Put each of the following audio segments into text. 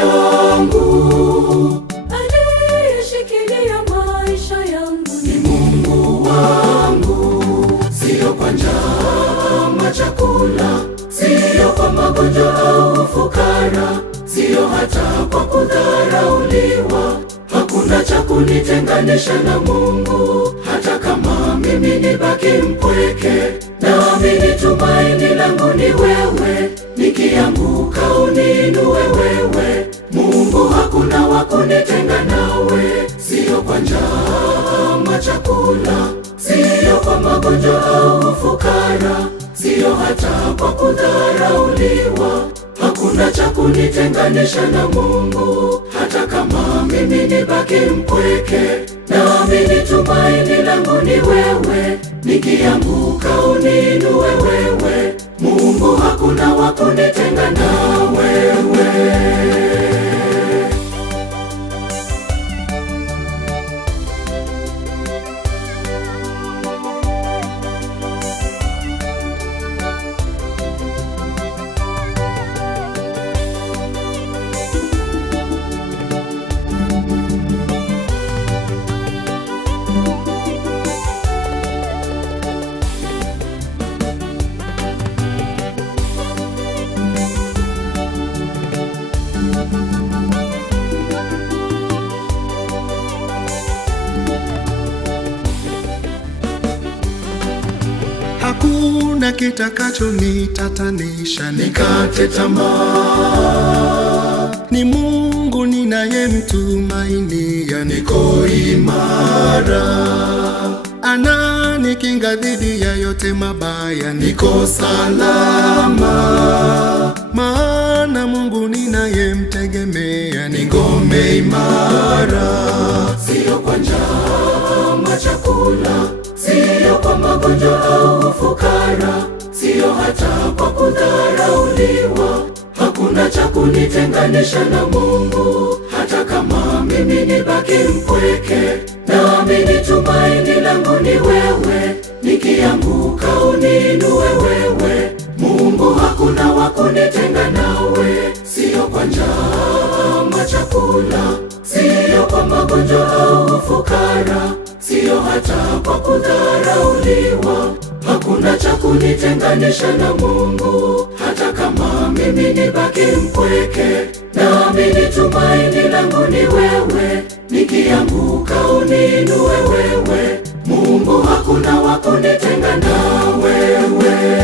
yangu, anayeshikilia maisha yangu ni Mungu wangu. Sio kwa njaa ama chakula, sio kwa magonjwa au ufukara, sio hata kwa kudharauliwa. Hakuna cha kunitenganisha na Mungu, hata kama mimi nibaki mpweke. Naamini tumaini langu ni wewe, nikianguka uniinue wewe. Mungu, hakuna wa kunitenga nawe. Sio kwa njaa ama chakula, sio kwa magonjwa au ufukara, sio hata kwa kudharauliwa. Hakuna cha kunitenganisha na Mungu, hata kama mimi nibaki mpweke. Naamini tumaini langu ni wewe, nikianguka uniinue wewe. Mungu, hakuna wa kunitenga na wewe. Hakuna kitakacho nitatanisha nikate tamaa. Ni Mungu ninayemtumainia, niko imara. Ananikinga dhidi ya yote mabaya, niko salama. Maana Mungu ninayemtegemea ni ngome imara. Sio kwa njaa ama chakula, sio kwa magonjwa au ufukara, sio hata kwa kudharauliwa. Hakuna cha kunitenganisha na Mungu, hata kama mimi nibaki mpweke. Naamini tumaini langu ni wewe, nikianguka uniinue wewe. Mungu, hakuna wa kunitenga nawe. Sio kwa njaa ama chakula, sio kwa magonjwa au ufukara, sio hata kwa kudharauliwa. Hakuna cha kunitenganisha na Mungu, hata kama mimi nibaki mpweke. Naamini tumaini langu ni wewe, nikianguka uniinue wewe. Mungu, hakuna wa kunitenga na wewe.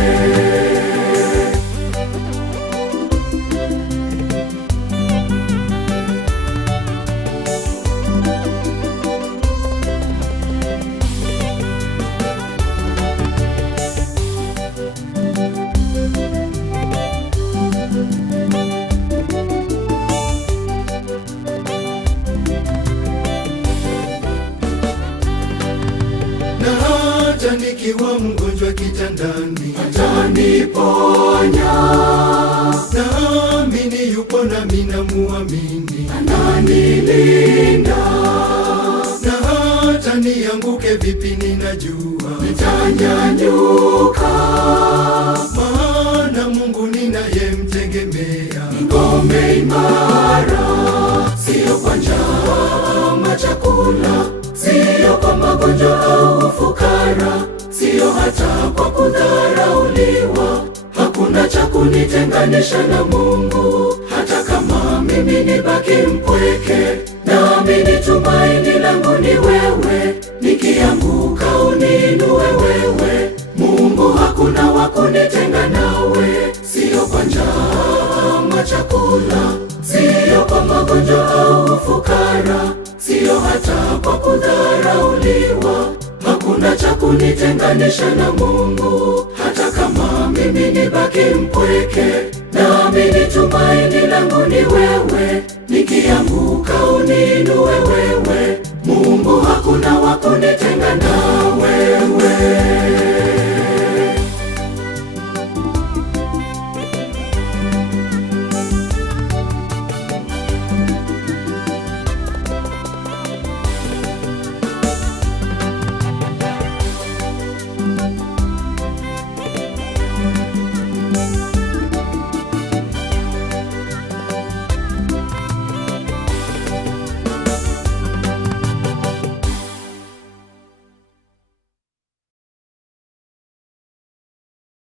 Hata nikiwa mgonjwa kitandani ataniponya. Naamini yupo nami namuamini, Ananilinda. na hata nianguke vipi ninajua Nitanyanyuka. maana Mungu ninayemtegemea Ngome imara. Sio kwa njaa ama chakula, sio kwa magonjwa au ufukara, sio hata kwa kudharauliwa. Hakuna cha kunitenganisha na Mungu, hata kama mimi nibaki mpweke. Naamini tumaini langu ni wewe, nikianguka uniinue wewe. Mungu, hakuna wa kunitenga nawe. Sio kwa njaa ama chakula, sio kwa magonjwa au ufukara, sio hata kwa kudharauliwa. Hakuna cha kunitenganisha na Mungu, hata kama mimi nibaki mpweke. Naamini tumaini langu ni wewe.